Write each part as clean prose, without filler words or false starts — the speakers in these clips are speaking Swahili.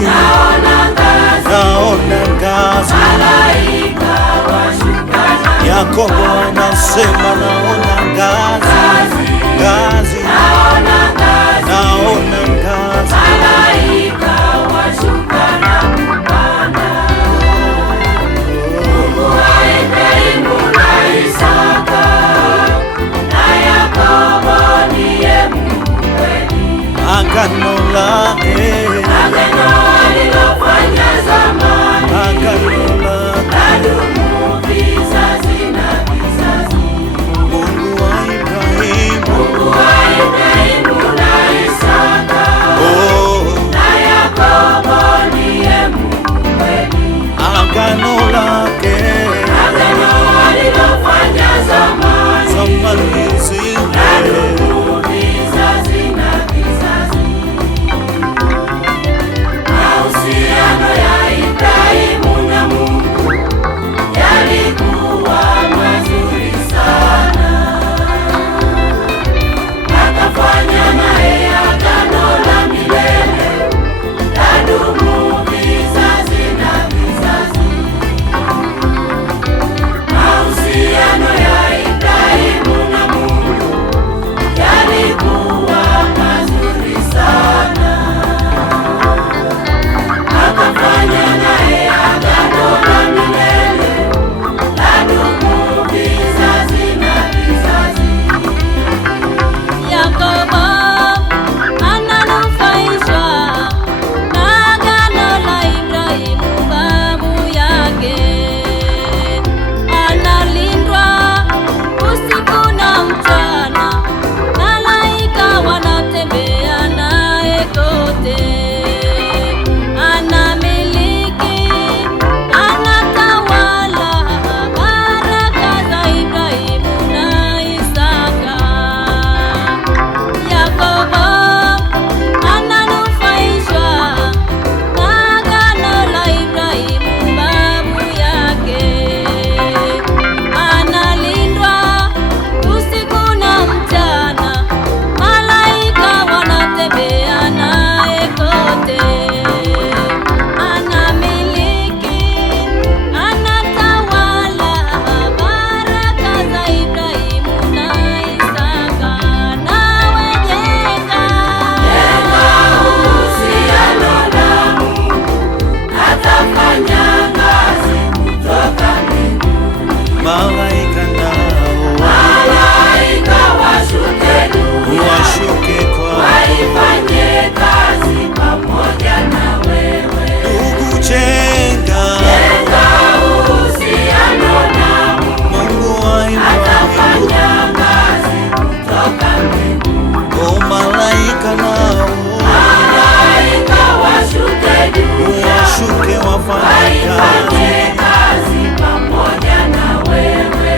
ngazi, naona ngazi. Yakobo anasema naona ngazi, ngazi, naona ngazi. Agano lake, agano alilofanya zamani, agano lake ladumu vizazi na vizazi. Mungu wa Ibrahimu, Mungu wa Ibrahimu na Isaka, na Yakobo ndiye Mungu kweli. agano lake, Agano alilofanya zamani, zamani zile ladumu vizazi na vizazi. Mahusiano ya Ibrahimu na Mungu yalikuwa mazuri sana, akafanya naye agano la milele, ladumu vizazi na vizazi. Mahusiano ya Ibrahimu na Mungu yalikuwa mazuri sana, akafanya naye agano la milele, ladumu vizazi na vizazi. Yakobo ananufaishwa na agano la Ibrahimu babu yake, analindwa usiku na mchana, malaika wanatembea naye kote, anamiliki, anatawala baraka za Ibrahimu na Isaka. Yakobo ananufaishwa na agano la Ibrahimu babu yake, analindwa usiku na mchana, malaika wanatembea naye kote, anamiliki, anatawala baraka za Ibrahimu na Isaka. Nawe jenga Uhusiano na Mungu, atafanya ngazi kutoka mbinguni. malaika nao Malaika washuke duniani, washuke kwa waifanye kazi pamoja na wewe. ndugu. Jenga Jenga uhusiano na Mungu, Mungu wa Ibrahimu, atafanya ngazi kutoka mbinguni. malaika nao Malaika washuke duniani, washuke wafanye waifanye kazi. kazi pamoja na wewe.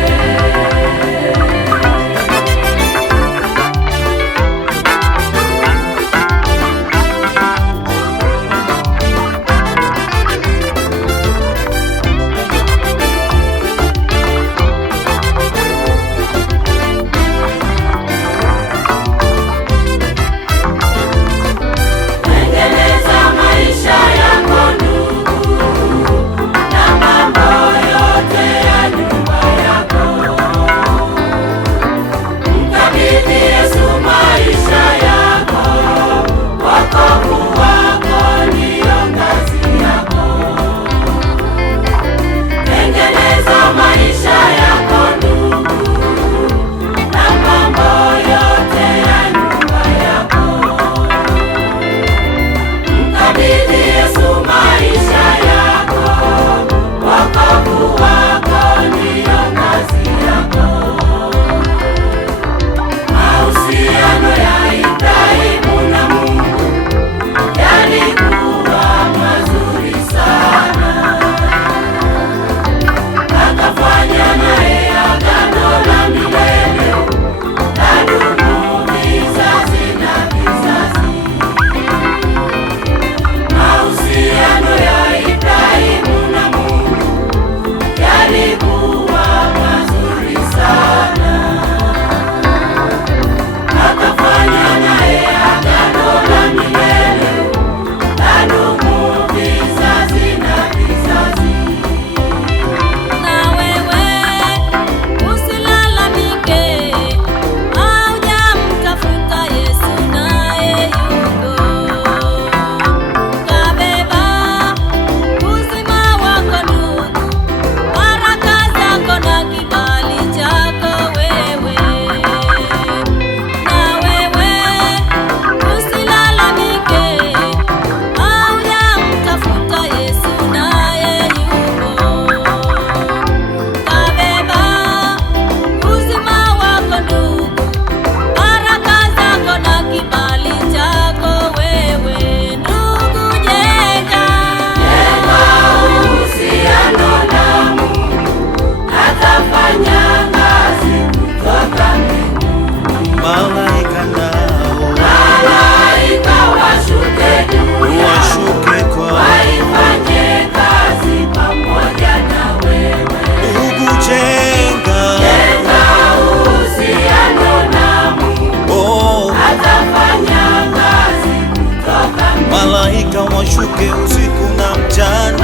usiku na mchana.